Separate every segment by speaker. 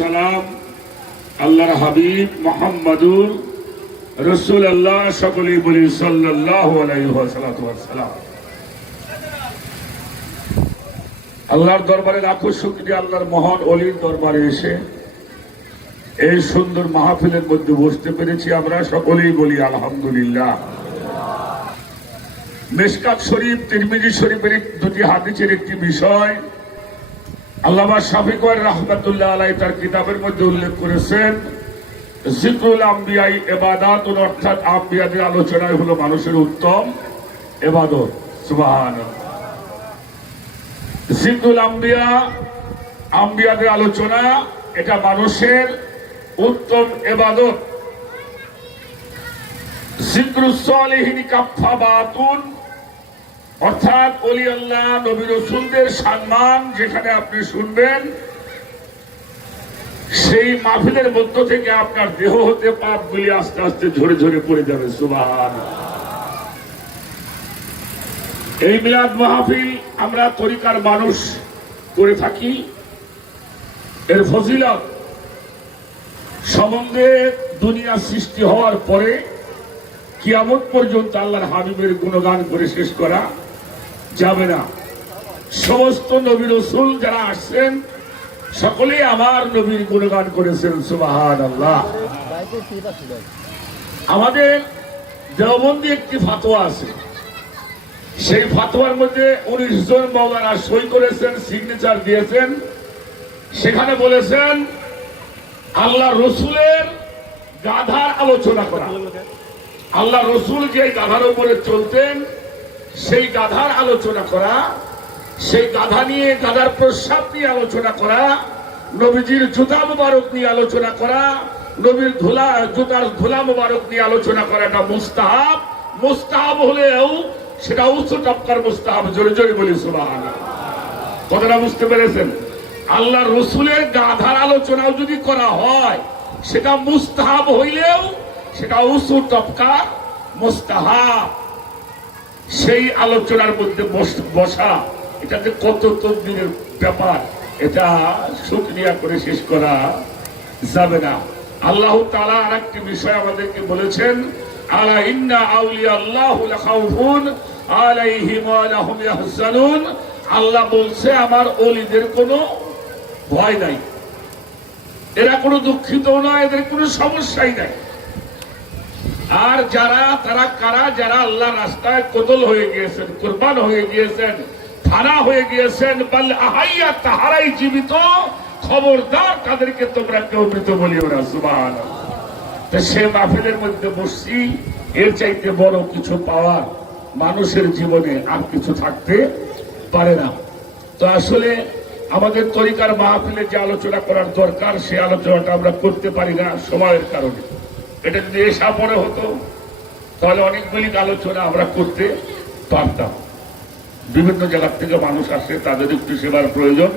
Speaker 1: সালাম আল্লাহর হাবিব মোহাম্মদুর রসুল আল্লাহ সকলেই বলি সাল্লাহ সালাম আল্লাহর দরবারে লাখো শুক্রিয়া, আল্লাহর মহান অলির দরবারে এসে এই সুন্দর মাহফিলের মধ্যে বসতে পেরেছি আমরা, সকলেই বলি আলহামদুলিল্লাহ। মেশকাত শরীফ, তিরমিজি শরীফের দুটি হাদিসের একটি বিষয় আল্লামা শাফিকর রহমতুল্লাহ আলাই তার কিতাবের মধ্যে উল্লেখ করেছেন জিক্রুল আম্বিয়াই এবাদাত অর্থাৎ আম্বিয়াদের আলোচনায় হলো মানুষের উত্তম এবাদত সুবাহান জিক্রুল আম্বিয়া, আম্বিয়াদের আলোচনা, এটা মানুষের উত্তম এবাদত জিক্রুসলিহীন কাফা বাতুন অর্থাৎ অলি আল্লাহ নবী রসুলদের সম্মান যেখানে আপনি শুনবেন, সেই মাহফিলের মধ্য থেকে আপনার দেহ হতে পাপ পাপগুলি আস্তে আস্তে ঝরে ঝরে পড়ে যাবে, সুবাহান। এই মিলাদ মাহফিল আমরা তরিকার মানুষ করে থাকি। এর ফজিলত সম্বন্ধে দুনিয়া সৃষ্টি হওয়ার পরে কিয়ামত পর্যন্ত আল্লাহর হাবিবের গুণগান করে শেষ করা। যাবে না। সমস্ত নবী রসুল যারা আসছেন, সকলেই আমার নবীর গুণগান করেছেন সুবাহান আল্লাহ আমাদের দেওবন্দি একটি ফাতোয়া আছে। সেই ফাতোয়ার মধ্যে উনিশ জন মৌলানা সই করেছেন সিগনেচার দিয়েছেন। সেখানে বলেছেন, আল্লাহ রসুলের গাধার আলোচনা করা। আল্লাহ রসুল যে গাধার উপরে চলতেন সেই গাধার আলোচনা করা, সেই গাধা নিয়ে গাধার প্রস্রাব নিয়ে আলোচনা করা, নবীজির জুতা মুবারক নিয়ে আলোচনা করা, নবীর ধুলা, জুতার ধুলা মুবারক নিয়ে আলোচনা করা এটা মুস্তাহাব। মুস্তাহাব হলেও সেটা উচ্চ টপকার মুস্তাহাব, জোরে জোরে বলি সুবাহান কথাটা বুঝতে পেরেছেন? আল্লাহ রসুলের গাধার আলোচনাও যদি করা হয়, সেটা মুস্তাহাব হইলেও সেটা উঁচু টপকার মুস্তাহাব। সেই আলোচনার মধ্যে বস- বসা, এটা যে কত তদ্দিনের ব্যাপার, এটা শুক্রিয়া করে শেষ করা যাবে না। আল্লাহ তালা আর একটি বিষয় আমাদেরকে বলেছেন আল্লাহ বলছে, আমার অলিদের কোনো ভয় নাই। এরা কোনো দুঃখিত নয়, এদের কোনো সমস্যাই নাই। আর যারা, তারা কারা? যারা আল্লাহ রাস্তায় কোতল হয়ে গিয়েছেন, কোরবান হয়ে গিয়েছেন, ফানা হয়ে গিয়েছেন আহাইয়া তাহারাই জীবিত, খবরদার তাদেরকে তোমরা কেউ মৃত বলিও না তো সে মাহফিলের মধ্যে বসছি, এর চাইতে বড় কিছু পাওয়ার মানুষের জীবনে আর কিছু থাকতে পারে না। তো আসলে আমাদের তরিকার মাহফিলে যে আলোচনা করার দরকার, সে আলোচনাটা আমরা করতে পারি না সময়ের কারণে। এটা যদি এসা পরে হতো, তাহলে অনেকগুলি আলোচনা আমরা করতে পারতাম। বিভিন্ন জায়গার থেকে মানুষ আসে, তাদের একটু সেবার প্রয়োজন।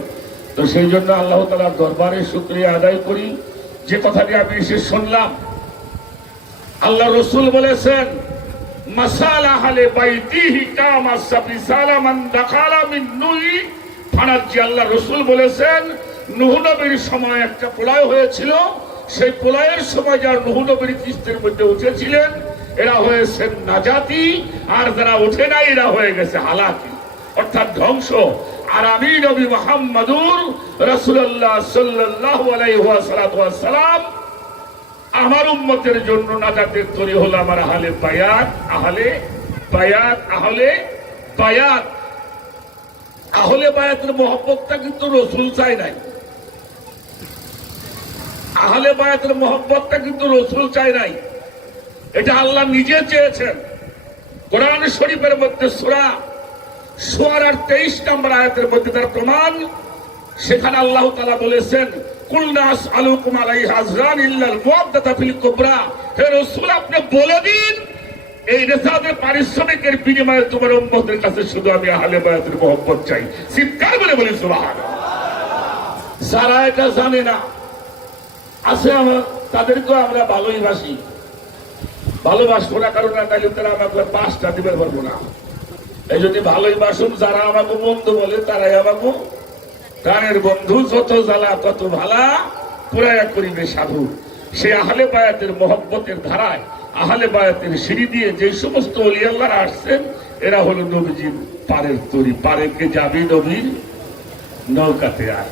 Speaker 1: তো সেই জন্য আল্লাহ তালার দরবারে শুক্রিয়া আদায় করি। যে কথাটি আমি এসে শুনলাম, আল্লাহ রসুল বলেছেন আল্লাহ রসুল বলেছেন, নুহ নবীর সময় একটা প্রলয় হয়েছিল সেই প্রলয়ের সময় যারা নুহ নবীর কিস্তির মধ্যে উঠেছিলেন, এরা হয়েছেন নাজাতি, আর যারা ওঠে নাই, এরা হয়ে গেছে হালাকি। অর্থাৎ ধ্বংস। আর আমি নবী মোহাম্মদুর রসুল্লাহ সাল্লাহ আমার উম্মতের জন্য নাজাতের তৈরি হলো আমার আহলে বায়াত আহলে বায়াত আহলে বায়াত। আহলে বায়াতের মহব্বতটা কিন্তু রসুল চাই নাই। আহলে বায়াতের মহব্বতটা কিন্তু রসুল চাই নাই। এটা আল্লাহ নিজে চেয়েছেন। কোরআন শরীফের মধ্যে সুরা সোয়ার আর তেইশ নম্বর আয়াতের মধ্যে তার প্রমাণ। সেখানে আল্লাহ তালা বলেছেন কুলনাস আলুকুম আলাই হাজরান ইল্লাল মুআদ্দাতা ফিল কুবরা। হে রাসূল, আপনি বলে দিন, এই রেসাদের পারিশ্রমিকের বিনিময়ে তোমার উম্মতের কাছে শুধু আমি আহলে বায়াতের মহব্বত চাই। চিৎকার করে বলি, সুবহানাল্লাহ। যারা এটা জানে না আছে আমার, তাদেরকেও আমরা ভালোই বাসি ভালোবাসবো না কারণ তাহলে তারা আমাকে পাঁচটা দিবে পারব না। এই যদি ভালোই বাসুন, যারা আমাকে বন্ধু বলে, তারাই আমাকে প্রাণের বন্ধু, যত জ্বালা, তত ভালা পুরায়া করিবে সাধু। সে আহলে বায়াতের মহব্বতের ধারায়, আহলে বায়াতের সিঁড়ি দিয়ে যে সমস্ত অলিয়াল্লারা আসছেন, এরা হলো নবীজির পারের তরি। পারেকে যাবি নবীর নৌকাতে আয়।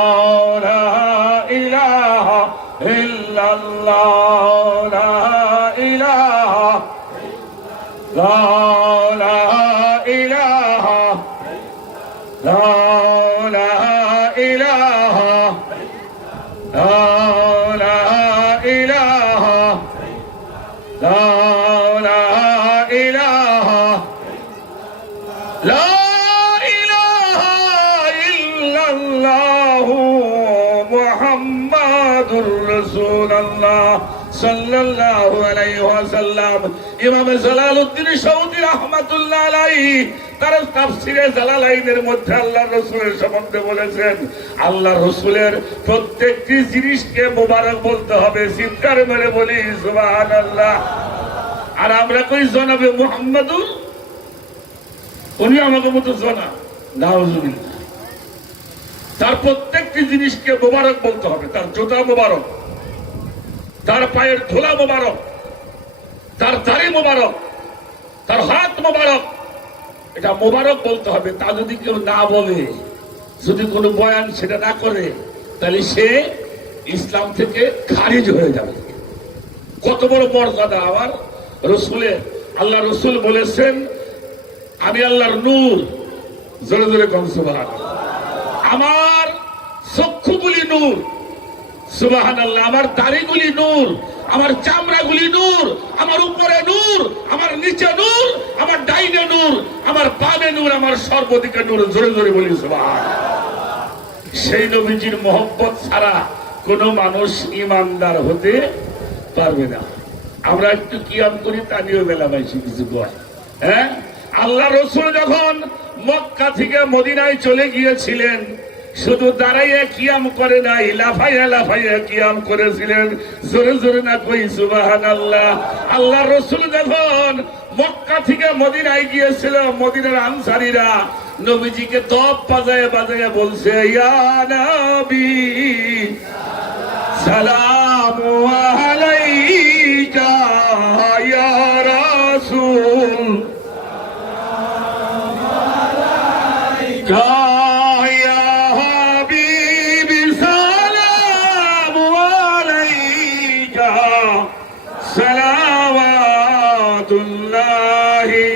Speaker 1: all I তার প্রত্যেকটি জিনিসকে মোবারক বলতে হবে, চিৎকার মেরে বলি আর আমরা কই, জনাবে মুহাম্মাদুর উনি আমাকে মতো জনা তার প্রত্যেকটি জিনিসকে মোবারক বলতে হবে, তার জোতা মোবারক। তার পায়ের ধুলা মোবারক, তার দাড়ি মোবারক, তার হাত মোবারক। এটা মোবারক বলতে হবে, তা যদি কেউ না বলে, যদি কোনো বয়ান সেটা না করে, তাহলে সে ইসলাম থেকে খারিজ হয়ে যাবে। কত বড় মর্যাদা আমার রসুলের। আল্লাহ রসুল বলেছেন, আমি আল্লাহর নূর। জোরে জোরে কংসবাহান আমার চক্ষুগুলি নূর। সুবাহান আল্লাহ আমার দাড়িগুলি নূর, আমার চামড়াগুলি নূর, আমার উপরে নূর, আমার নিচে নূর, আমার ডাইনে নূর, আমার বামে নূর, আমার সর্বদিকে নূর, জোরে জোরে বলি সুবাহান সেই নবীজির মহব্বত ছাড়া কোনো মানুষ ইমানদার হতে পারবে না। আমরা একটু কিয়াম করি, তা নিয়েও পাইছি কিছু কয় হ্যাঁ? আল্লাহ রসুল যখন মক্কা থেকে মদিনায় চলে গিয়েছিলেন শুধু দাঁড়াইয়া কিয়াম করে নাই, লাফাইয়া লাফাইয়া কিয়াম করেছিলেন। জোরে জোরে না কই সুবাহান আল্লাহ আল্লাহ রসুল যখন মক্কা থেকে মদিনায় গিয়েছিল, মদিনার আনসারীরা নবীজিকে তপ বাজায় বাজায় বলছে, ইয়া নবী, সালাম সালাওয়াতুল্লাহি।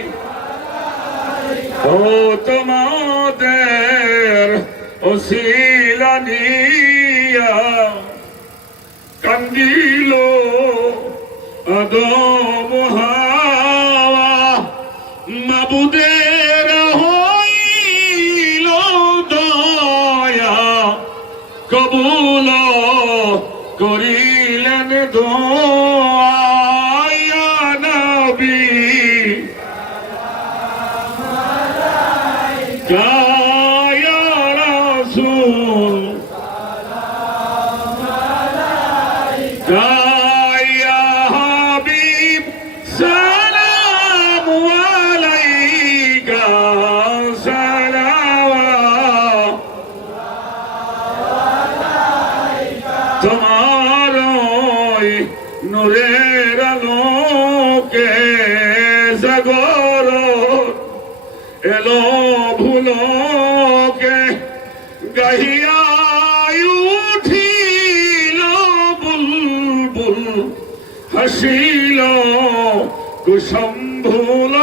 Speaker 1: ও তোমাদের ওসিলা নিয়া কান্দিল আদম হাওয়া। মাবুদের হইল দয়া। কবুল God. হাসিল কুসম্ভুল